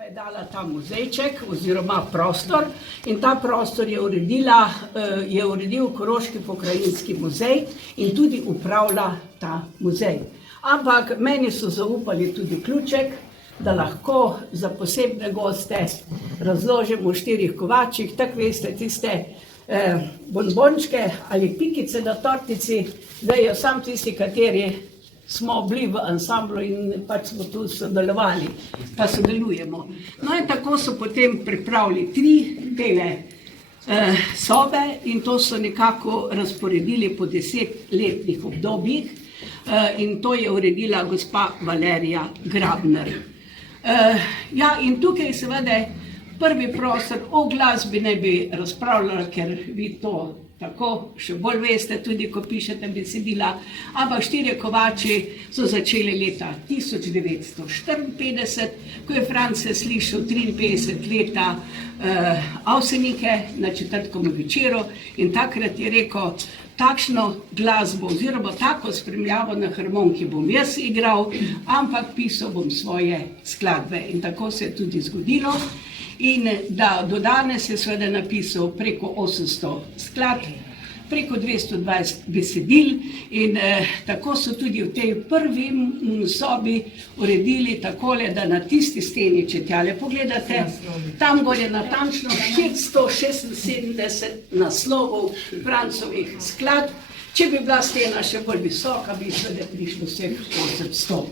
pa je dala ta muzejček oziroma prostor in ta prostor je uredil Koroški pokrajinski muzej in tudi upravlja ta muzej. Ampak meni so zaupali tudi ključek, da lahko za posebne goste razložimo v 4 kovačih, tako veste, tiste bonbončke ali pikice na tortici, vejo sam tisti, kateri smo bili v ansamblu in pač smo tu sodelovali, pa sodelujemo. No in tako so potem pripravili 3 tele sobe in to so nekako razporedili po 10-letnih obdobjih in to je uredila gospa Valerija Grabner. Ja, in tukaj seveda prvi prostor o glasbi ne bi razpravljala, ker vi to tako še bolj veste, tudi ko pišete besedila, ampak 4 kovači so začeli leta 1954, ko je France slišal 53 leta Avsenike na četrtkovem večeru in takrat je rekel, takšno glasbo oziroma tako spremljavo na harmoniki bom jaz igral, ampak pisal bom svoje skladbe in tako se je tudi zgodilo. In da do danes je seveda napisal preko 800 skladb, preko 220 besedil in tako so tudi v tej prvi sobi uredili takole, da na tisti steni, če tjale pogledate, tam gor je natančno 476 naslovov Francovih skladb. Če bi bila stena še bolj visoka, bi seveda prišlo vseh 800.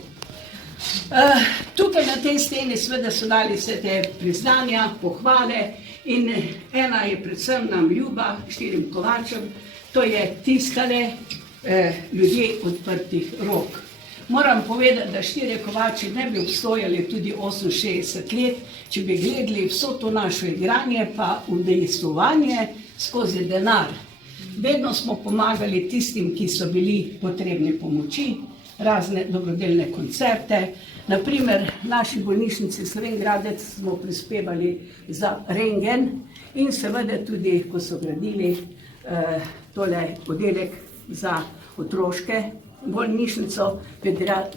Tukaj na tej steni seveda so dali vse te priznanja, pohvale in ena je predvsem nam ljuba, 4 kovačem, to je tiskale ljudje odprtih rok. Moram povedati, da 4 kovači ne bi obstojali tudi 68 let, če bi gledali vso to naše igranje pa udejstvovanje skozi denar. Vedno smo pomagali tistim, ki so bili potrebni pomoči, razne dobrodelne koncerte. Naprimer, naši bolnišnici Slovenj Gradec smo prispevali za rentgen in seveda tudi, ko so gradili tole oddelek za otroške bolnišnico,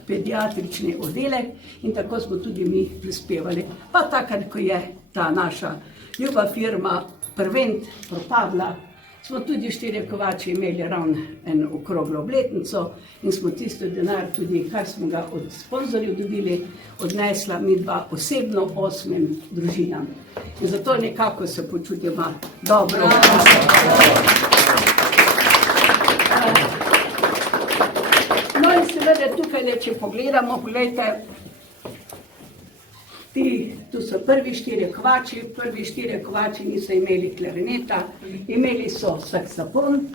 pediatrični oddelek in tako smo tudi mi prispevali. Pa takrat, ko je ta naša ljuba firma Prevent propadla, smo tudi 4 kovači imeli ravno eno okroglo obletnico in smo tisto denar tudi, kar smo ga od sponzorjev dobili, odnesla midva osebno 8 družinam. In zato nekako se počutimo dobro. No in seveda tukaj, če pogledamo, pogledajte, tu so prvi 4 kovači, prvi 4 kovači niso imeli klarineta, imeli so saksofon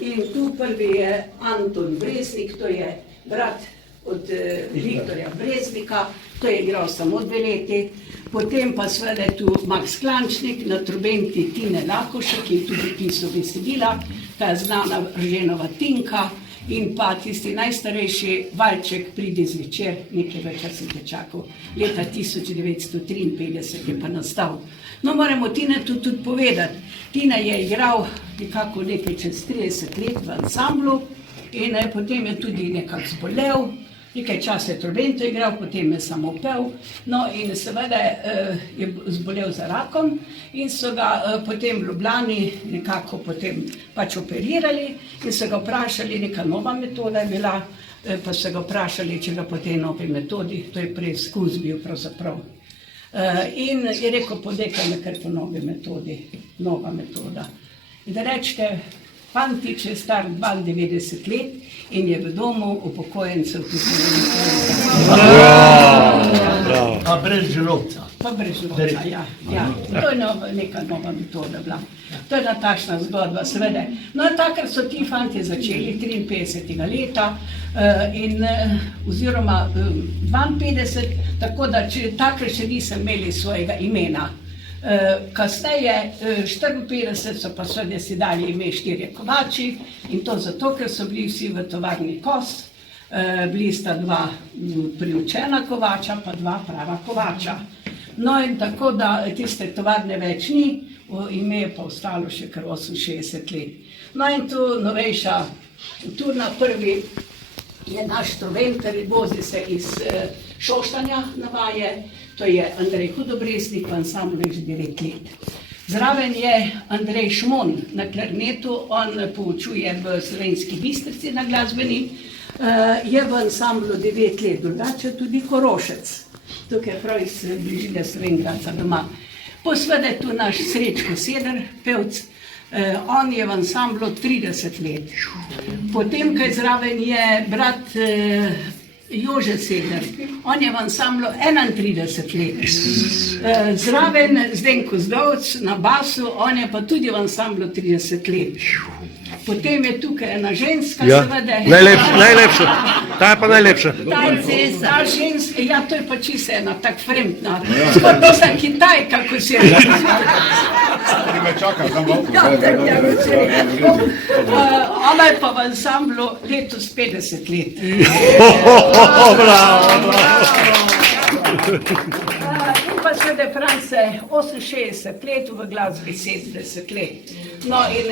in tu prvi je Anton Breznik, to je brat od Viktorja Breznika, to je igral samo 2 leti, potem pa seveda tu Max Klančnik, na trobenti Tine Lakoša, ki je tudi pisal besedila, ta je znana Rženova Tinka, in pa tisti najstarejši valček Pridi zvečer, nekega časa sem te čakal, leta 1953 je pa nastal. No, moramo Tine tudi povedati, Tina je igral nekako nekaj čez 30 let v ansamblu in potem je tudi nekako zbolel, nekaj časa je trobento igral, potem je samo pel, no in seveda je zbolel za rakom in so ga potem v Ljubljani nekako potem pač operirali in so ga vprašali, neka nova metoda je bila, pa so ga vprašali, če ga po tej novi metodi, to je preizkus bil pravzaprav. In je rekel, podekaj me kar po novi metodi, nova metoda. In da rečete, fantič je star 92 let in je v domu upokojencev tukaj. Pa brez želodca. Pa brez želodca, ja. To je neka nova metoda bila. To je ena takšna zgodba, seveda. No, takrat so ti fanti začeli 53. leta oziroma 52, tako da takrat še nisem imeli svojega imena. Kasneje, 54 so pa seveda si dali ime 4 kovači in to zato, ker so bili vsi v tovarni Kos, bili sta 2 priučena kovača, pa 2 prava kovača. No in tako, da tiste tovarne več ni, ime je pa ostalo še kar 68 let. No in tu novejša, tu na prvi je naš Troventer, vozi se iz Šoštanja na vaje, to je Andrej Hudobresnik, v ansamblu je že 9 let. Zraven je Andrej Šmon na klarnetu, on poučuje v Slovenski Bistrici na glasbeni, je v ansamblu 9 let, drugače tudi Korošec, tukaj prav iz bližine Slovenj Gradca doma. Posveda je tu naš Srečko Seder, pevc, on je v ansamblu 30 let. Potem, kaj zraven je brat Jože Seder, on je v ansamblu 31 let. Zraven Zdenko Zdovc na basu, on je pa tudi v ansamblu 30 let. Potem je tukaj ena ženska, seveda. Najlepša, ta je pa najlepša. Ta ženska, ja, to je pa čisto ena, tak fremdna. Skoro to za Kitajka, ko si je. Ki me čaka, tam bo. Ona je pa v ansamblu letos 50 let. Bravo. In pa seveda France 68 let, v glasbi 70 let. No in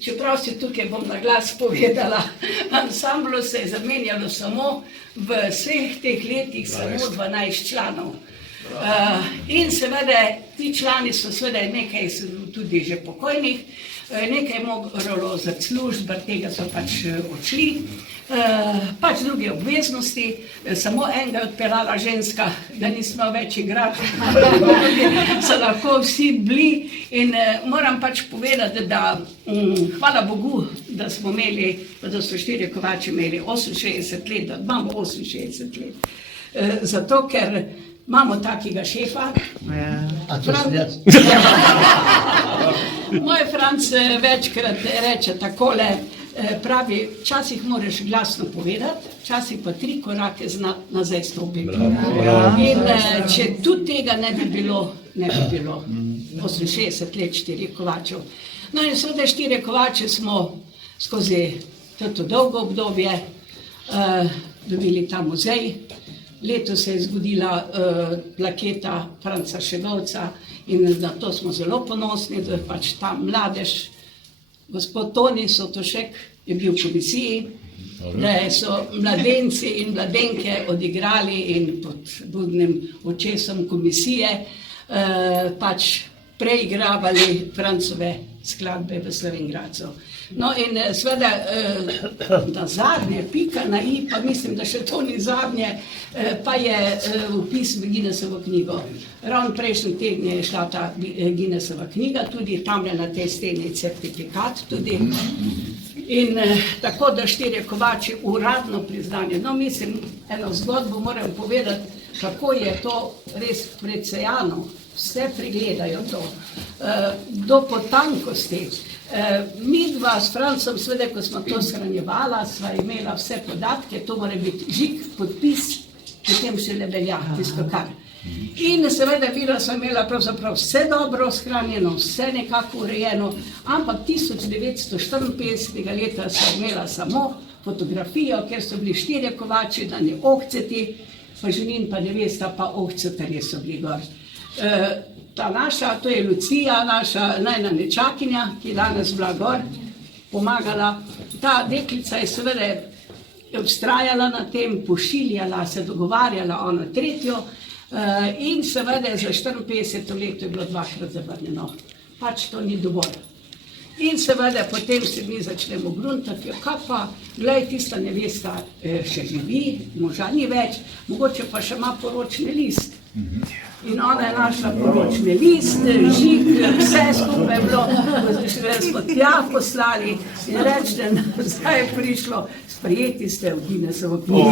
čeprav si tukaj bom na glas povedala, ansamblu se je zamenjalo samo v vseh teh letih samo 12 članov. In seveda ti člani so seveda nekaj tudi že pokojnih, nekaj je moralo zaslužiti, bar tega so pač odšli, pač druge obveznosti, samo enega je odpeljala ženska, da nismo več igrati, so lahko vsi bili in moram pač povedati, da hvala Bogu, da smo imeli, da so Štirje kovači imeli 68 let, da imamo 68 let, zato ker imamo takega šefa. A to sem jaz? Moj Franc večkrat reče takole, pravi, včasih moraš glasno povedati, včasih pa 3 korake nazaj stopiti. In če tudi tega ne bi bilo 68 let Štirje kovačev. No in seveda Štirje kovače smo skozi to dolgo obdobje dobili ta muzej. Letos se je zgodila plaketa Franca Šegovca in na to smo zelo ponosni, da je pač ta mladež, gospod Toni Sotošek je bil v komisiji, da so mladenci in mladenke odigrali in pod budnim očesom komisije pač preigravali Francove skladbe v Slovenj Gradcu. No in seveda na zadnje, pika na i, pa mislim, da še to ni zadnje, pa je vpis v Guinnessovo knjigo. Ravno prejšnji teden je šla ta Guinnessova knjiga, tudi tam je na tej steni certifikat tudi. In tako, da Štirje kovači uradno priznanje. No mislim, eno zgodbo moram povedati, kako je to res predsejano. Vse pregledajo to, do potankosti. Mi dva s Francom, seveda, ko smo to shranjevala, sva imela vse podatke, to mora biti žig, podpis, potem šele velja tisto kar. In seveda bila sva imela pravzaprav vse dobro shranjeno, vse nekako urejeno, ampak 1954. leta sva imela samo fotografijo, ker so bili Štirje kovači, dani ohceti, pa ženin pa nevesta pa ohcetarje so bili gor. Ta naša, to je Lucija, naša najna nečakinja, ki je danes bila gor, pomagala. Ta deklica je seveda vztrajala na tem, pošiljala, se dogovarjala ona tretjo in seveda za 54 leto je bilo 2-krat zavrnjeno. Pač to ni dovolj. In seveda potem se mi začnemo gruntati, kaj pa, glej, tista nevesta še živi, moža ni več, mogoče pa še ima poročni list. In ona je našla poročni list, žig, vse skupaj je bilo, smo tja poslali in reč, da zdaj je prišlo, sprejeti ste v Guinnessovo knjigo.